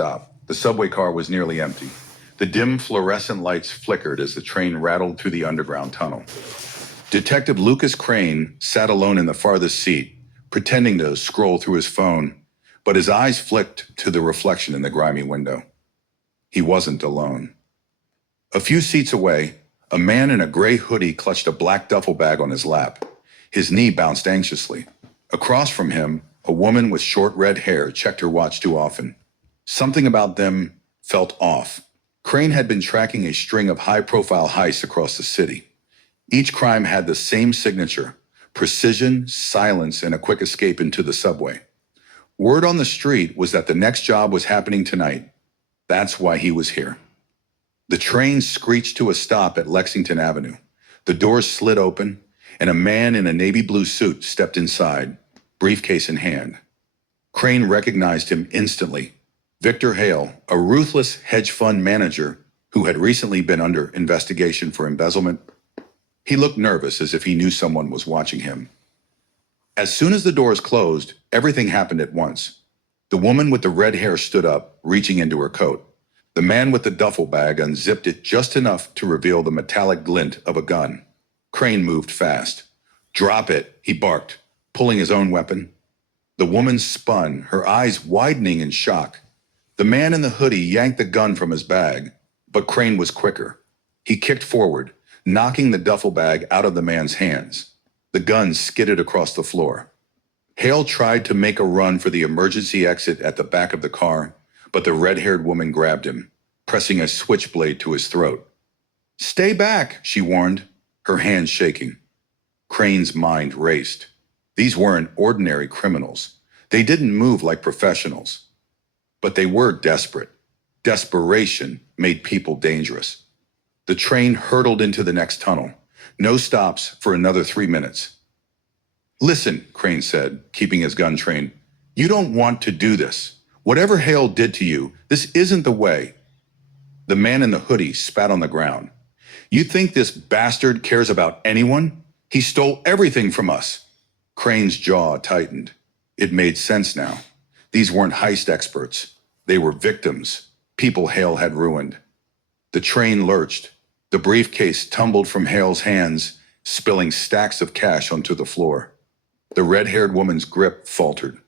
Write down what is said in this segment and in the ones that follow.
stop. The subway car was nearly empty. The dim fluorescent lights flickered as the train rattled through the underground tunnel. Detective Lucas Crane sat alone in the farthest seat, pretending to scroll through his phone, but his eyes flicked to the reflection in the grimy window. He wasn't alone. A few seats away, a man in a gray hoodie clutched a black duffel bag on his lap. His knee bounced anxiously. Across from him, a woman with short red hair checked her watch too often. Something about them felt off. Crane had been tracking a string of high-profile heists across the city. Each crime had the same signature: precision, silence, and a quick escape into the subway. Word on the street was that the next job was happening tonight. That's why he was here. The train screeched to a stop at Lexington Avenue. The doors slid open, and a man in a navy blue suit stepped inside, briefcase in hand. Crane recognized him instantly. Victor Hale, a ruthless hedge fund manager who had recently been under investigation for embezzlement. He looked nervous, as if he knew someone was watching him. As soon as the doors closed, everything happened at once. The woman with the red hair stood up, reaching into her coat. The man with the duffel bag unzipped it just enough to reveal the metallic glint of a gun. Crane moved fast. "Drop it," he barked, pulling his own weapon. The woman spun, her eyes widening in shock. The man in the hoodie yanked the gun from his bag, but Crane was quicker. He kicked forward, knocking the duffel bag out of the man's hands. The gun skidded across the floor. Hale tried to make a run for the emergency exit at the back of the car, but the red-haired woman grabbed him, pressing a switchblade to his throat. "Stay back," she warned, her hands shaking. Crane's mind raced. These weren't ordinary criminals. They didn't move like professionals. But they were desperate. Desperation made people dangerous. The train hurtled into the next tunnel. No stops for another 3 minutes. "Listen," Crane said, keeping his gun trained. "You don't want to do this. Whatever Hale did to you, this isn't the way." The man in the hoodie spat on the ground. "You think this bastard cares about anyone? He stole everything from us." Crane's jaw tightened. It made sense now. These weren't heist experts. They were victims, people Hale had ruined. The train lurched. The briefcase tumbled from Hale's hands, spilling stacks of cash onto the floor. The red-haired woman's grip faltered.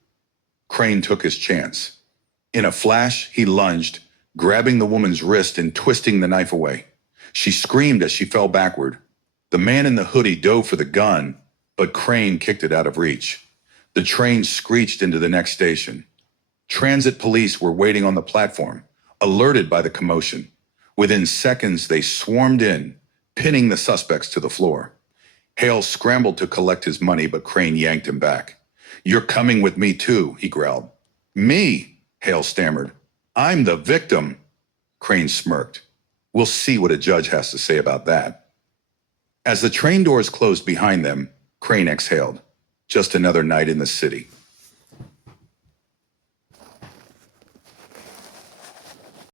Crane took his chance. In a flash, he lunged, grabbing the woman's wrist and twisting the knife away. She screamed as she fell backward. The man in the hoodie dove for the gun, but Crane kicked it out of reach. The train screeched into the next station. Transit police were waiting on the platform, alerted by the commotion. Within seconds, they swarmed in, pinning the suspects to the floor. Hale scrambled to collect his money, but Crane yanked him back. "You're coming with me too," he growled. "Me?" Hale stammered. "I'm the victim." Crane smirked. "We'll see what a judge has to say about that." As the train doors closed behind them, Crane exhaled. Just another night in the city.